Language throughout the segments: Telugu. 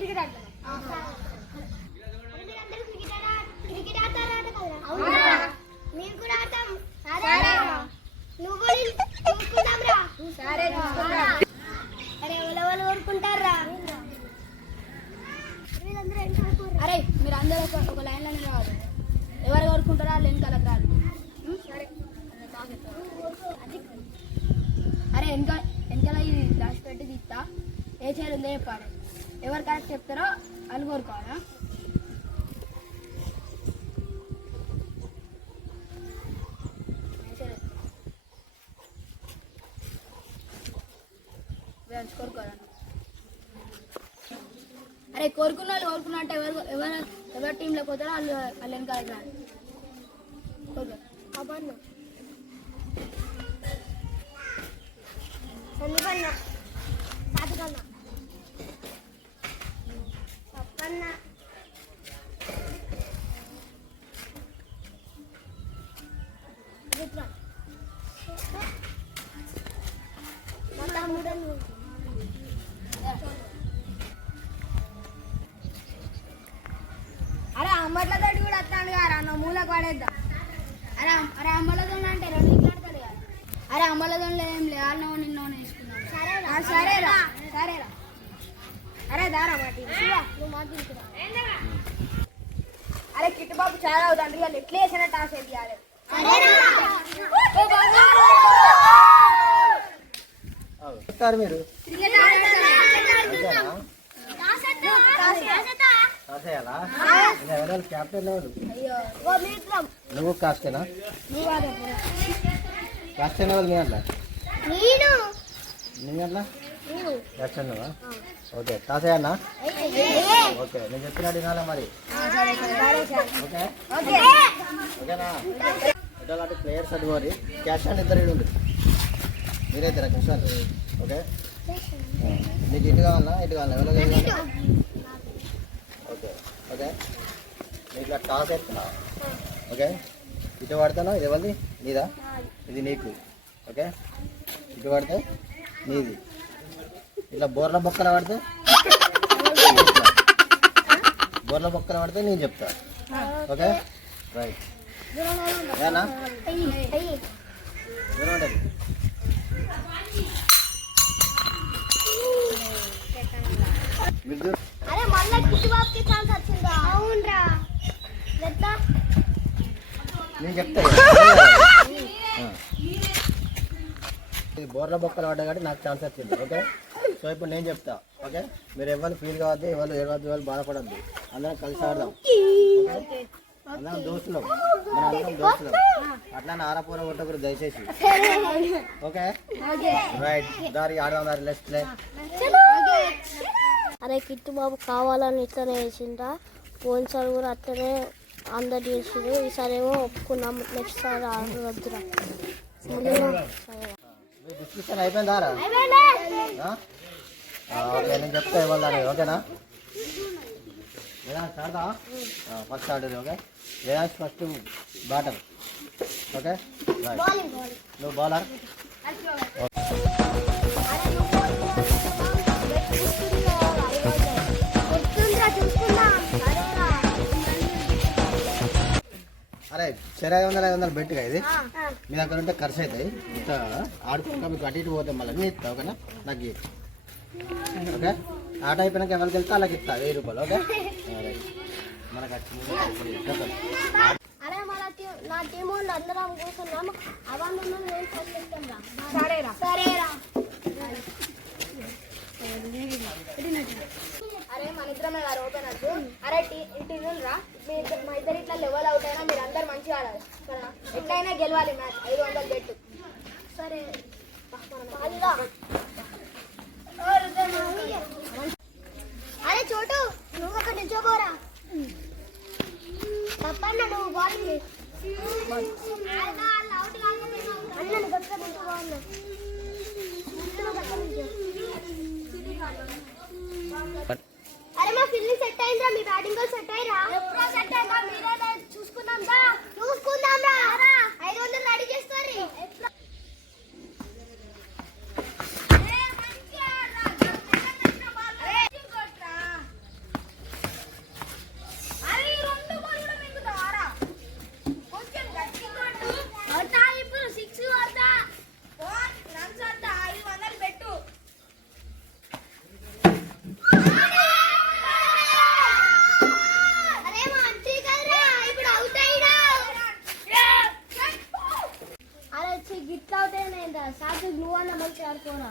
క్రికెట్ అరే మీరు అందరూ ఒక లైన్లోనే రావాలి. ఎవరు కోరుకుంటారో లేని వెనకాలకు రాదు అరే వెనక వెనకాల ఇది పెట్టి తీస్తా. ఏ చేయాలి ఉందో చెప్పాలి కరెక్ట్ చెప్తారో వాళ్ళు కోరుకోవాలా? కోరుకోవాలన్నా అరే కోరుకున్న వాళ్ళు కోరుకున్నట్టు ఎవరు ఎవరు ఎవరు టీంలో పోతారో వాళ్ళు వాళ్ళు వెనకాల రాదు కోరుకో. అరే అమ్మట్ల తోటి కూడా వస్తాను కదా నా మూలకు పడేద్దాం? అరే అరే అమ్మల దొంగ అంటే రెండు ఇట్లాడతాడు కదా. అరే అమ్మల దొంగ ఏం లేదు వాళ్ళ నిన్న వేసుకున్నాను సరేరా. సరేరా సరేరా. అరే దారా మాటి అరే కిట్టుబాబు చాలా అవుతుంది వాళ్ళు ఎట్లా వేసిన టాస్ చెప్తారు మీరు. ఇంకా ఎవరు క్యాప్టెన్ ఎవరు? నువ్వు కాదు కాస్తేనే ఎవరు? మీ అట్లా నేను. నీ అట్లా క్యాప్టెన్ ఓకే కాసేయన్నా ఓకే నేను చెప్పినట్టు వినాలా మరి. ఓకే? ఓకేనా? ఇట్లాంటి ప్లేయర్స్ అది మరి క్యాష్ అండ్ ఇద్దరు ఇడు మీరైతే క్యాష్ అండ్ ఓకే? నీకు ఇటు కావాలా? ఇటు కావాలా? ఎవరో కావాలి ఓకే. ఓకే. ఇట్లా టాస్ ఎత్తున్నా ఓకే. ఇటు పడతానా? ఇది ఎవరిది? నీదా? ఇది నీకు. ఓకే. ఇటు పడితే నీది. ఇట్లా బోర్ల బొక్కల పడితే బోర్ల బొక్కల పడితే నేను చెప్తా. ఓకే? రైట్ ఏనా మీరు ఛాన్స్ వచ్చిందా అవునరా. ఎట్లా నేను చెప్తా. ఇది బోర్ల బొక్కలు పడ్డా కాబట్టి నాకు ఛాన్స్ వచ్చింది ఓకే? సో ఇప్పుడు నేను చెప్తా ఓకే? మీరు ఎవరు ఫీల్ కావద్దు ఎవరు ఏడవద్దు ఎవరు బాధపడద్దు. అందరం కలిసి ఆడదాం? అందరం దోస్తులం. మన అందరం దోస్తులం. అట్లా ఆరపూర కొట్టకూడదు దయచేసి. ఓకే? రైట్ దారి ఆడదాం దారి లెఫ్ట్ అరే కిట్టు బాబు కావాలని ఇట్లనే వేసిండ్రా పోయినసారి కూడా అట్లనే అందరు చేసిండ్రు. ఈసారి ఏమో ఒప్పుకున్నాం. నెక్స్ట్ సారి ఆడవద్దురా మీ డిస్కషన్ అయిపోయిందా రా? ఆ? ఆ, ఓకే నేను చెప్తా ఇవ్వాలి ఓకేనా? వేదాంశ్ ఆడదా ఫస్ట్ ఆడదు okay? First batter okay? Right నువ్వు బౌలర్ అరే సరే ఐదు వందలు ఐదు వందలు బెట్టుగా ఇది. మీ దగ్గర ఉంటే ఖర్చు అవుతాయి. ఇంత ఆడుకుంటా మీకు అటు ఇటు పోతే మళ్ళీ. నీ ఇస్తా ఓకేనా? నాకు. ఓకే? ఆట అయిపోయినాక ఎవరికి వెళ్తే అలాగే ఇస్తా వెయ్యి రూపాయలు ఓకే? రైట్. మనకు టీం నా టీం వాళ్ళు అందరం కూర్చున్నాం అవన్నీ ఉన్నది నేను ఫస్ట్ చెప్తాం రా. సరేరా సరేరా అరే మన ఇద్దరమే గారు ఓపెన్ అరే టీ ఇంటి రా మీ ఇద్దరు మా ఇద్దరు ఇట్లా లెవెల్ అవుట్ అయినా మీరు అందరు మంచిగా ఆడాలి. సరేనా? ఎట్లయినా గెలవాలి మ్యాచ్. ఐదు వందలు జట్టు సరే. మళ్ళా. అరే చోటు నువ్వు అక్కడ నిల్చోపోరా తప్పన్న నువ్వు బాలింగ్ అన్న నువ్వు గట్టిగా అన్న. నువ్వు గట్టిగా నిల్చో. అరే మా ఫీల్డింగ్ సెట్ అయిందిరా మీ బ్యాటింగ్ కూడా సెట్ అయ్యిరా ఎప్పుడో సెట్ అయిందా మీరే చూసుకుందాం రా చూసుకుందాం రా ఐదు వందలు రెడీ చేస్తారు ఇట్లా అవుతాయి సాత్విక్ నువ్వు అన్న మంచి ఆడుకోరా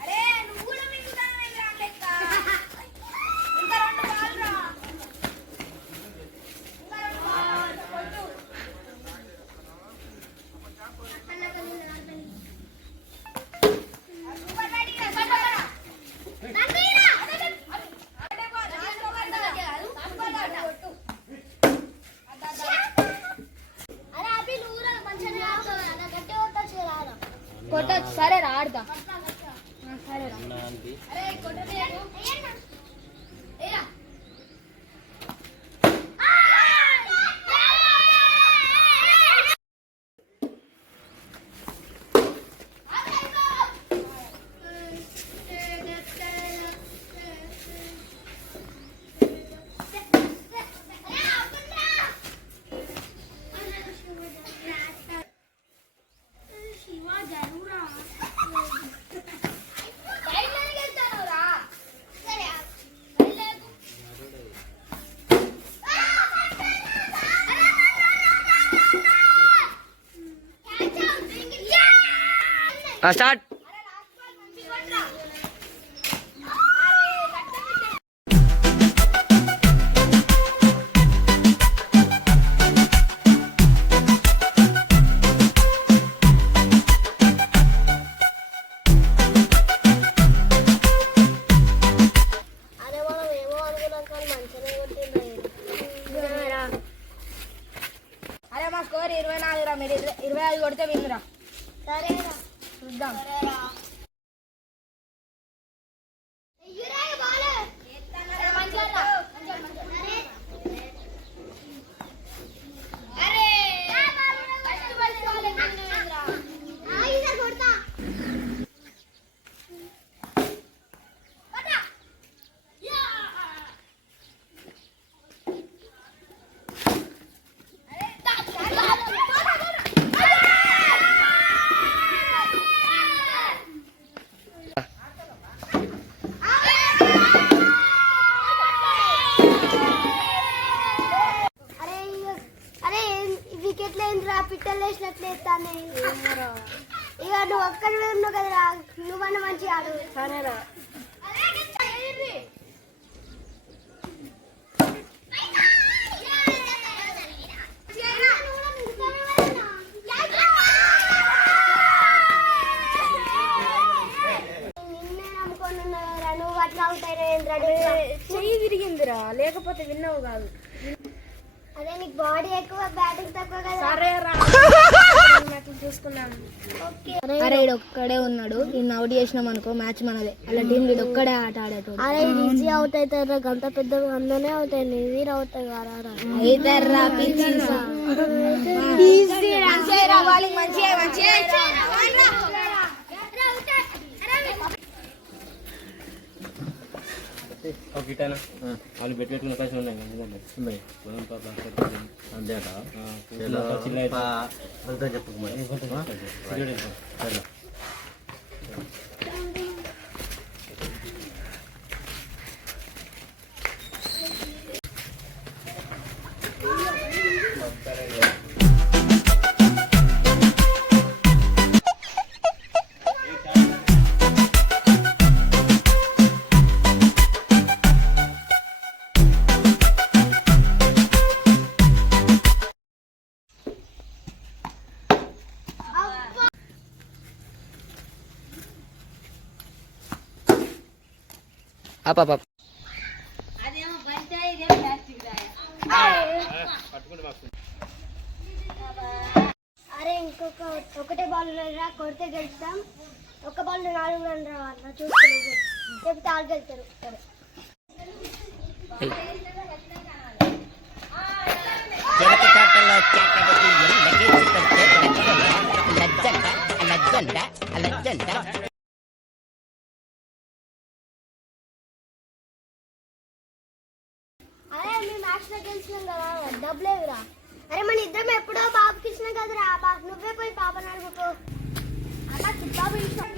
అరే నువ్వు కూడా మింగుతానని రాలేక ఇంకా రెండు బాల్ రా ఇంకా రెండు బాల్ కొట్టు సూపర్ బ్యాటింగ్ రా సూపర్ నందీరా అడే బాల్ లాస్ట్ ఓవర్ దా కొట్టు అరే అభి నువ్వు రా మంచిగా ఆడుకోరా నా గట్టి కొట్టచ్చు రారా కొట్టచ్చు సరే రా ఆడదా సరే రా అరే కొట్టలేదు ఏరా శివ జరురా బయటలోకి వెళ్తాను రా సరే స్టార్ట్ అరే లాస్ట్ బాల్ మంచి కొట్రా అరే కట్టమిట్టే అరే మనం ఏమో అనుకున్నాం కానీ మంచిగానే కొట్టిండ్రు అరే మా స్కోర్ ఇరవై నాలుగు రా మీరు ఇరవై- ఐదు కొడితే విన్నురా. సరేరా 让. అవుతాయి చెయ్యి తిరిగిందిరా లేకపోతే విన్నావు కాదు. అదే నీకు బాడీ ఎక్కువ బ్యాటింగ్ తక్కువ కదా. సరే రా అరే ఒక్కడే ఉన్నాడు. ఈయన అవుట్ చేసినాం అనుకో మ్యాచ్ మనదే. అలా టీం వీడు ఒక్కడే ఆట ఆడేటోడు. అరే ఇది ఈజీ అవుట్ అవుతాయి గంట పెద్ద అందులోనే అవుతాయి నీవీరు అవుతాయి పిచ్చి మంచిగా మంచిగా. ఒక ఇటానా. వాళ్ళు పెట్టుకున్న కలిసి ఉన్నాయి. ఉన్నాయి. మనం పాప అంతేట చిన్న చిన్న అప్ అప్ అప్ అరే ఇంకొక ఒకటే బాల్ రా కొడితే గెలుస్తాం. ఒక బాల్ నాలుగు రన్ రావాలి చూసుకోలేదు చెప్తే ఆరు గెలుతారు మ్యాచ్ కదా డబ్బులేవిరా అరే మన ఇద్దరం ఎప్పుడో బాబుకి ఇచ్చినాం కదరా. బా నువ్వే పోయి పాప నడుపుకో అలా బాబు ఇష్టం.